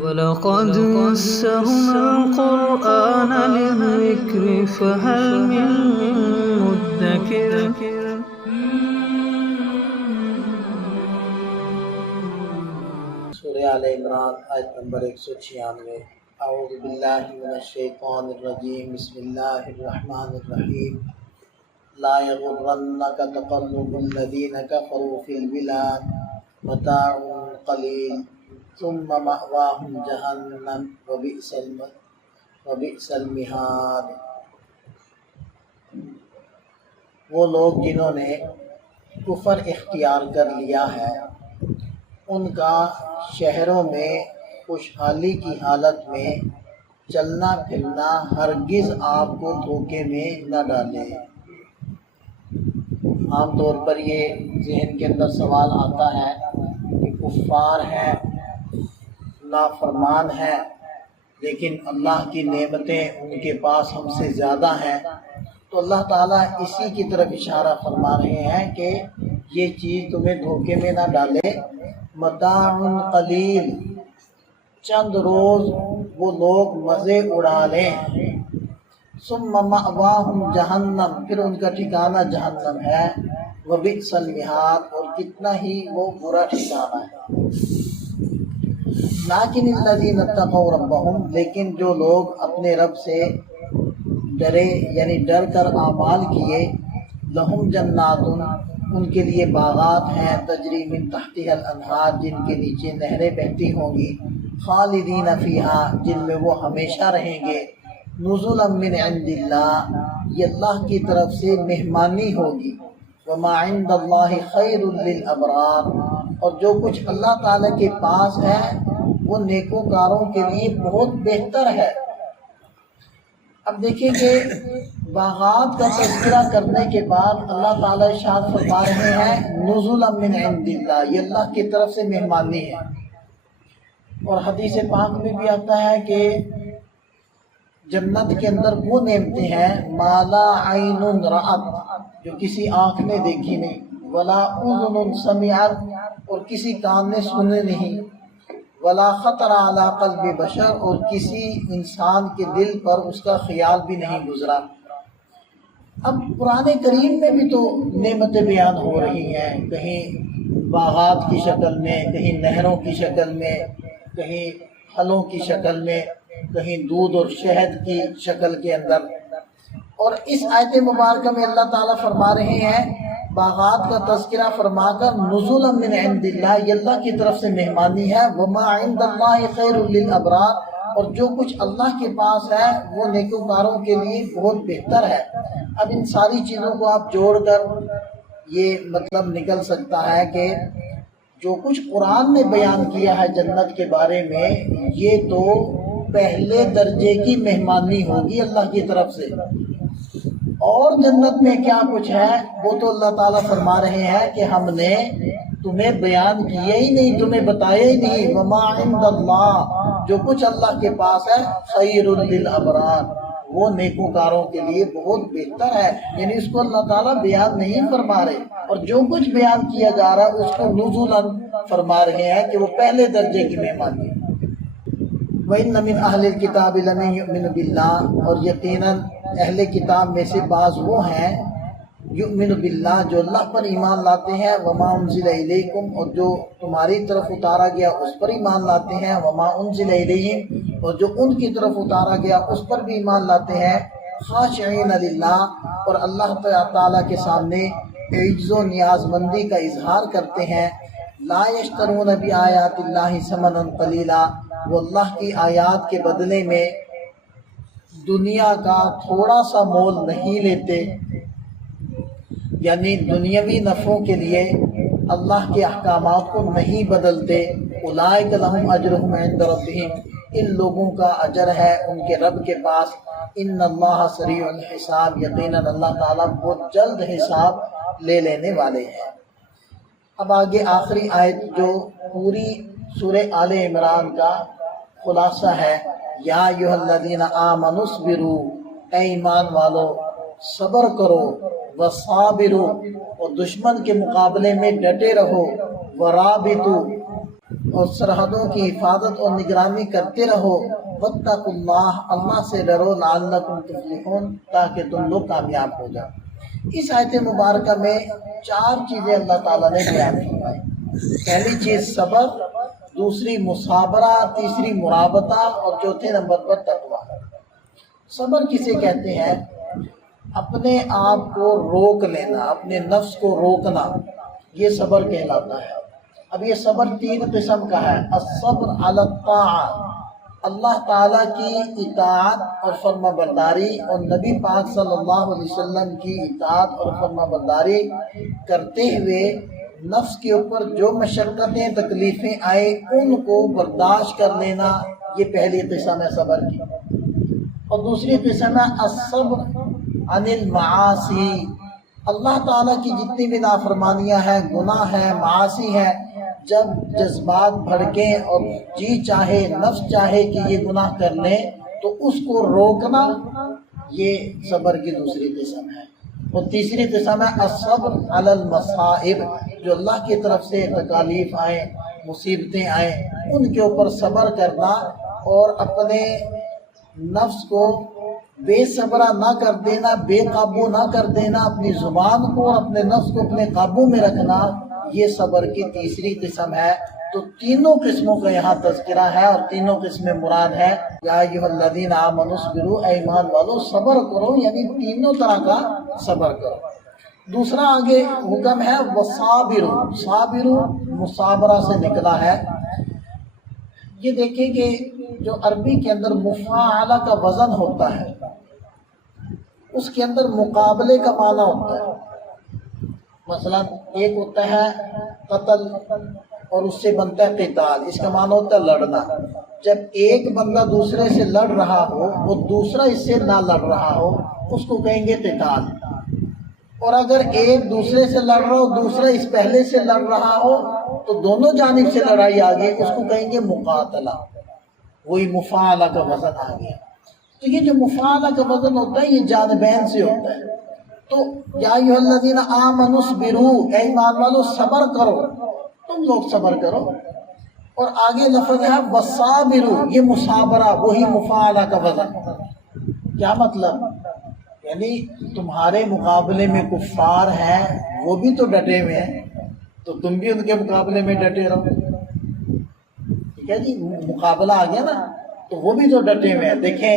وَلَقَدْ يَسَّرْنَا الْقُرْآنَ لِلذِّكْرِ فَهَلْ مِن مُّدَّكِرٍ سورہ آل عمران آیت نمبر 196۔ اعوذ باللہ من الشیطان الرجیم، بسم اللہ الرحمن الرحیم۔ لا یغرنک تقلب الذین کفروا فی البلاد متاع قلیل ثم مأواہم جہنم وبئس المہاد۔ وہ لوگ جنہوں نے کفر اختیار کر لیا ہے، ان کا شہروں میں خوشحالی کی حالت میں چلنا پھرنا ہرگز آپ کو دھوکے میں نہ ڈالے۔ عام طور پر یہ ذہن کے اندر سوال آتا ہے کہ کفار ہیں، نافرمان ہیں، لیکن اللہ کی نعمتیں ان کے پاس ہم سے زیادہ ہیں، تو اللہ تعالیٰ اسی کی طرف اشارہ فرما رہے ہیں کہ یہ چیز تمہیں دھوکے میں نہ ڈالے۔ متاع قلیل، چند روز وہ لوگ مزے اڑا لیں، ثم مأواہم جہنم، پھر ان کا ٹھکانہ جہنم ہے، وبئس المہاد، اور کتنا ہی وہ برا ٹھکانہ ہے۔ لیکن الذین اتقوا ربہم، لیکن جو لوگ اپنے رب سے ڈرے یعنی ڈر کر اعمال کیے، لہم جنات، ان کے لیے باغات ہیں، تجری من تحتها الانہار، جن کے نیچے نہریں بہتی ہوں گی، خالدین فیہا، جن میں وہ ہمیشہ رہیں گے، نزلا من عند اللہ، یہ اللہ کی طرف سے مہمانی ہوگی، وما عند اللہ خیر للابرار، اور جو کچھ اللہ تعالیٰ کے پاس ہے وہ نیکوکاروں کے لیے بہت بہتر ہے۔ اب دیکھیں کہ باغات کا تذکرہ کرنے کے بعد اللہ تعالیٰ ارشاد فرما رہے ہیں نزلا من عند اللہ، یہ اللہ کی طرف سے مہمانی ہے۔ اور حدیث پاک میں بھی آتا ہے کہ جنت کے اندر وہ نعمتیں ہیں ما لا عین رأت، جو کسی آنکھ نے دیکھی نہیں، ولا اذن سمعت، اور کسی کان نے سنے نہیں، ولا خطر علی قلب بشر، اور کسی انسان کے دل پر اس کا خیال بھی نہیں گزرا۔ اب قرآن کریم میں بھی تو نعمتیں بیان ہو رہی ہیں، کہیں باغات کی شکل میں، کہیں نہروں کی شکل میں، کہیں پھلوں کی شکل میں، کہیں دودھ اور شہد کی شکل کے اندر۔ اور اس آیت مبارکہ میں اللہ تعالیٰ فرما رہے ہیں باغات کا تذکرہ فرما کر نزلا من عند اللہ، یہ اللہ کی طرف سے مہمانی ہے، وما عند اللہ خیر للابرار، اور جو کچھ اللہ کے پاس ہے وہ نیکوکاروں کے لیے بہت بہتر ہے۔ اب ان ساری چیزوں کو آپ جوڑ کر یہ مطلب نکل سکتا ہے کہ جو کچھ قرآن نے بیان کیا ہے جنت کے بارے میں، یہ تو پہلے درجے کی مہمانی ہوگی اللہ کی طرف سے، اور جنت میں کیا کچھ ہے وہ تو اللہ تعالیٰ فرما رہے ہیں کہ ہم نے تمہیں بیان کیا ہی نہیں، تمہیں بتایا ہی نہیں، وما عند اللہ، جو کچھ اللہ کے پاس ہے خیر للابرار، وہ نیکوکاروں کے لیے بہت بہتر ہے، یعنی اس کو اللہ تعالیٰ بیان نہیں فرما رہے، اور جو کچھ بیان کیا جا رہا ہے اس کو نزولاً فرما رہے ہیں کہ وہ پہلے درجے کی مہمانی ہے۔ وَإِنَّ مِنْ أَهْلِ الْكِتَابِ لَمَن يُؤْمِنُ بِاللَّهِ، اور یقیناً اہل کتاب میں سے بعض وہ ہیں یؤمن باللہ، جو اللہ پر ایمان لاتے ہیں، وما انزل الیکم، اور جو تمہاری طرف اتارا گیا اس پر ایمان لاتے ہیں، وما انزل الیہم، اور جو ان کی طرف اتارا گیا اس پر بھی ایمان لاتے ہیں، خاشعین للہ، اور اللہ تعالیٰ کے سامنے عجز و نیاز مندی کا اظہار کرتے ہیں، لا یشترون بآیات اللہ ثمنا قلیلا، وہ اللہ کی آیات کے بدلے میں دنیا کا تھوڑا سا مول نہیں لیتے، یعنی دنیاوی نفعوں کے لیے اللہ کے احکامات کو نہیں بدلتے۔ اولئک لہم اجرہم عند ربہم، ان لوگوں کا اجر ہے ان کے رب کے پاس، ان اللہ سریع الحساب، یقیناً اللہ تعالیٰ بہت جلد حساب لے لینے والے ہیں۔ اب آگے آخری آیت جو پوری سورہ آل عمران کا خلاصہ ہے، یا ایھا الذین آمنوا اصبروا، اے ایمان والو صبر کرو، وصابروا، اور دشمن کے مقابلے میں ڈٹے رہو، ورابطوا، اور سرحدوں کی حفاظت اور نگرانی کرتے رہو، واتقوا اللہ، اللہ سے ڈرو، لعلکم تفلحون، تاکہ تم لوگ کامیاب ہو جاؤ۔ اس آیت مبارکہ میں 4 چیزیں اللہ تعالیٰ نے بیان فرمائی۔ پہلی چیز صبر، دوسری مصابرہ، تیسری مرابطہ اور چوتھے نمبر پر تقویٰ۔ صبر کسے کہتے ہیں؟ اپنے آپ کو روک لینا، اپنے نفس کو روکنا، یہ صبر کہلاتا ہے۔ اب یہ صبر 3 قسم کا ہے۔ الصبر علی الطاعہ، اللہ تعالیٰ کی اطاعت اور فرما برداری اور نبی پاک صلی اللہ علیہ وسلم کی اطاعت اور فرما برداری کرتے ہوئے نفس کے اوپر جو مشقتیں تکلیفیں آئیں ان کو برداشت کر لینا، یہ پہلی قسم ہے صبر کی۔ اور دوسری قسم ہے الصبر عن المعاصی، اللہ تعالیٰ کی جتنی بھی نافرمانیاں ہیں، گناہ ہیں، معاصی ہیں، جب جذبات بھڑکیں اور جی چاہے، نفس چاہے کہ یہ گناہ کر لیں تو اس کو روکنا، یہ صبر کی دوسری قسم ہے۔ اور تیسری قسم ہے الصبر علی المصائب، جو اللہ کی طرف سے تکالیف آئیں، مصیبتیں آئیں، ان کے اوپر صبر کرنا اور اپنے نفس کو بے صبرہ نہ کر دینا، بے قابو نہ کر دینا، اپنی زبان کو اور اپنے نفس کو اپنے قابو میں رکھنا، یہ صبر کی تیسری قسم ہے۔ تو تینوں قسموں کا یہاں تذکرہ ہے اور تینوں قسمیں مراد ہے۔ یا ایھا الذین آمنوا اصبروا، اے ایمان والو صبر کرو، یعنی تینوں طرح کا صبر کرو۔ دوسرا آگے حکم ہے وصابروا، صابروا مصابرہ سے نکلا ہے۔ یہ دیکھیں کہ جو عربی کے اندر مفاعلہ کا وزن ہوتا ہے، اس کے اندر مقابلے کا معنی ہوتا ہے۔ مثلا ایک ہوتا ہے قتل اور اس سے بنتا ہے قتال، اس کا معنی ہوتا ہے لڑنا۔ جب ایک بندہ دوسرے سے لڑ رہا ہو اور دوسرا اس سے نہ لڑ رہا ہو، اس کو کہیں گے قتال۔ اور اگر ایک دوسرے سے لڑ رہا ہو، دوسرا اس پہلے سے لڑ رہا ہو، تو دونوں جانب سے لڑائی آ گئی، اس کو کہیں گے مقاتلہ۔ وہی مفاعلہ کا وزن آ گیا۔ تو یہ جو مفاعلہ کا وزن ہوتا ہے یہ جانبین سے ہوتا ہے۔ تو یا ایھا الذین آمنوا اصبروا، اے ایمان والو صبر کرو، تم لوگ صبر کرو۔ اور آگے لفظ ہے وصابروا، یہ مصابرہ، وہی مفاعلہ کا وزن۔ کیا مطلب؟ یعنی تمہارے مقابلے میں کفار ہیں، وہ بھی تو ڈٹے ہوئے ہیں، تو تم بھی ان کے مقابلے میں ڈٹے رہو۔ ٹھیک ہے جی، مقابلہ آ گیا نا، تو وہ بھی تو ڈٹے ہوئے ہیں۔ دیکھیں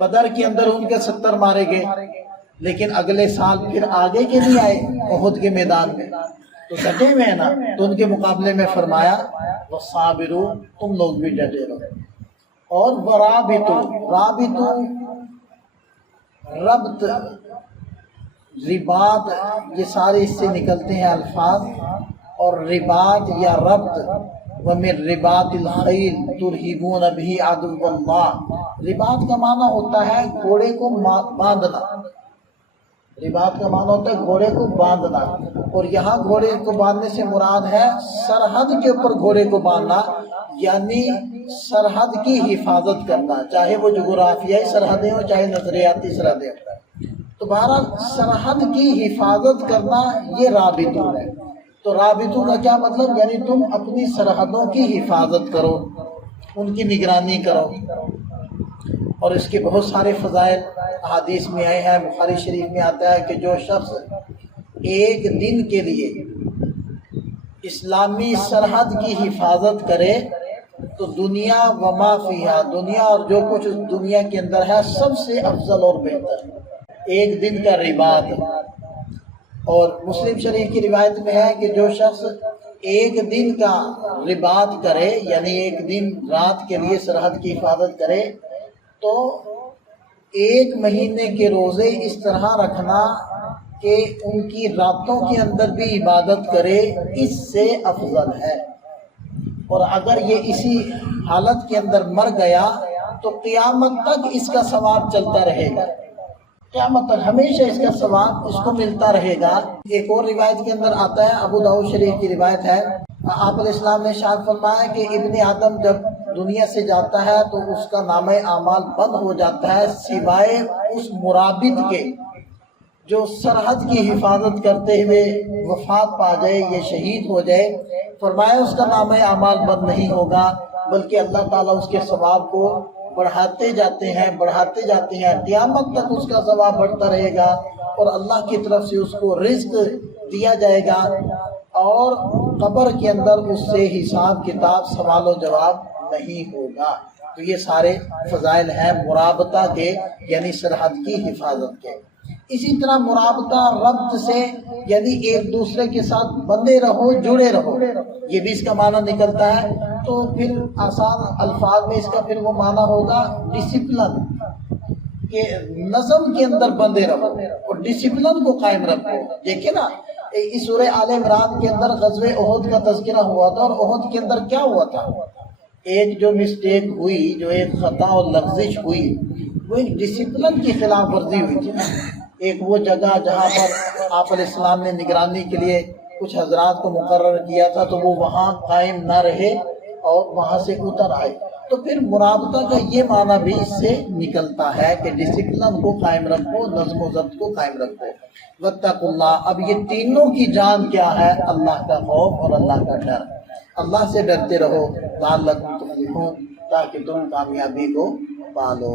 بدر کے اندر ان کے 70 مارے گئے، لیکن اگلے سال پھر آگے کے نہیں آئے احد کے میدان میں، تو ڈٹے ہوئے ہیں نا۔ تو ان کے مقابلے میں فرمایا وصابروا، تم لوگ بھی ڈٹے رہو۔ اور ورابطوا، رابطوا ربط، رباط، یہ سارے اس سے نکلتے ہیں الفاظ۔ اور رباط یا ربط، وَمِن رِبَاطِ الْخَيْلِ تُرْهِبُونَ بِهِ عَدُوَّ اللَّهِ، رباط کا معنی ہوتا ہے گھوڑے کو باندھنا۔ رباط کا معنی ہوتا ہے گھوڑے کو باندھنا، اور یہاں گھوڑے کو باندھنے سے مراد ہے سرحد کے اوپر گھوڑے کو باندھنا، یعنی سرحد کی حفاظت کرنا، چاہے وہ جغرافیائی سرحدیں ہوں چاہے نظریاتی سرحدیں ہوں۔ تو بہرحال سرحد کی حفاظت کرنا یہ رابطوں ہے۔ تو رابطوں کا کیا مطلب؟ یعنی تم اپنی سرحدوں کی حفاظت کرو، ان کی نگرانی کرو۔ اور اس کے بہت سارے فضائل احادیث میں آئے ہیں۔ بخاری شریف میں آتا ہے کہ جو شخص ایک دن کے لیے اسلامی سرحد کی حفاظت کرے تو دنیا وما فیہا، دنیا اور جو کچھ دنیا کے اندر ہے سب سے افضل اور بہتر ایک دن کا رباط۔ اور مسلم شریف کی روایت میں ہے کہ جو شخص ایک دن کا رباط کرے، یعنی ایک دن رات کے لیے سرحد کی حفاظت کرے، تو 1 مہینے کے روزے اس طرح رکھنا کہ ان کی راتوں کے اندر بھی عبادت کرے، اس سے افضل ہے۔ اور اگر یہ اسی حالت کے اندر مر گیا تو قیامت تک اس کا ثواب چلتا رہے گا، قیامت تک ہمیشہ اس کا ثواب اس کو ملتا رہے گا۔ ایک اور روایت کے اندر آتا ہے، ابو داؤد شریف کی روایت ہے، آپ علیہ السلام نے ارشاد فرمایا کہ ابن آدم جب دنیا سے جاتا ہے تو اس کا نامہ اعمال بند ہو جاتا ہے سوائے اس مرابط کے جو سرحد کی حفاظت کرتے ہوئے وفات پا جائے، یہ شہید ہو جائے، فرمایا اس کا نام اعمال بد نہیں ہوگا، بلکہ اللہ تعالیٰ اس کے ثواب کو بڑھاتے جاتے ہیں، قیامت تک اس کا ثواب بڑھتا رہے گا، اور اللہ کی طرف سے اس کو رزق دیا جائے گا، اور قبر کے اندر اس سے حساب کتاب سوال و جواب نہیں ہوگا۔ تو یہ سارے فضائل ہیں مرابطہ کے، یعنی سرحد کی حفاظت کے۔ اسی طرح مرابطہ ربط سے، یعنی ایک دوسرے کے ساتھ بندے رہو، جڑے رہو، یہ بھی اس کا معنی نکلتا ہے۔ تو پھر آسان الفاظ میں اس کا پھر وہ معنی ہوگا ڈسپلن، کہ نظم کے اندر بندے رہو اور ڈسپلن کو قائم رکھو۔ دیکھیں نا، اس سورہ آل عمران کے اندر غزوہ احد کا تذکرہ ہوا تھا، اور احد کے اندر کیا ہوا تھا؟ ایک جو مسٹیک ہوئی، جو ایک خطا اور لغزش ہوئی، وہ ایک ڈسپلن کی خلاف ورزی ہوئی تھی نا۔ ایک وہ جگہ جہاں پر آپ علیہ السلام نے نگرانی کے لیے کچھ حضرات کو مقرر کیا تھا، تو وہ وہاں قائم نہ رہے اور وہاں سے اتر آئے۔ تو پھر مرابطہ کا یہ معنی بھی اس سے نکلتا ہے کہ ڈسپلن کو قائم رکھو، نظم و ضبط کو قائم رکھو۔ واتقوا اللہ، اب یہ تینوں کی جان کیا ہے؟ اللہ کا خوف اور اللہ کا ڈر۔ اللہ سے ڈرتے رہو لعلکم تفلحون، تاکہ تم کامیابی کو پالو۔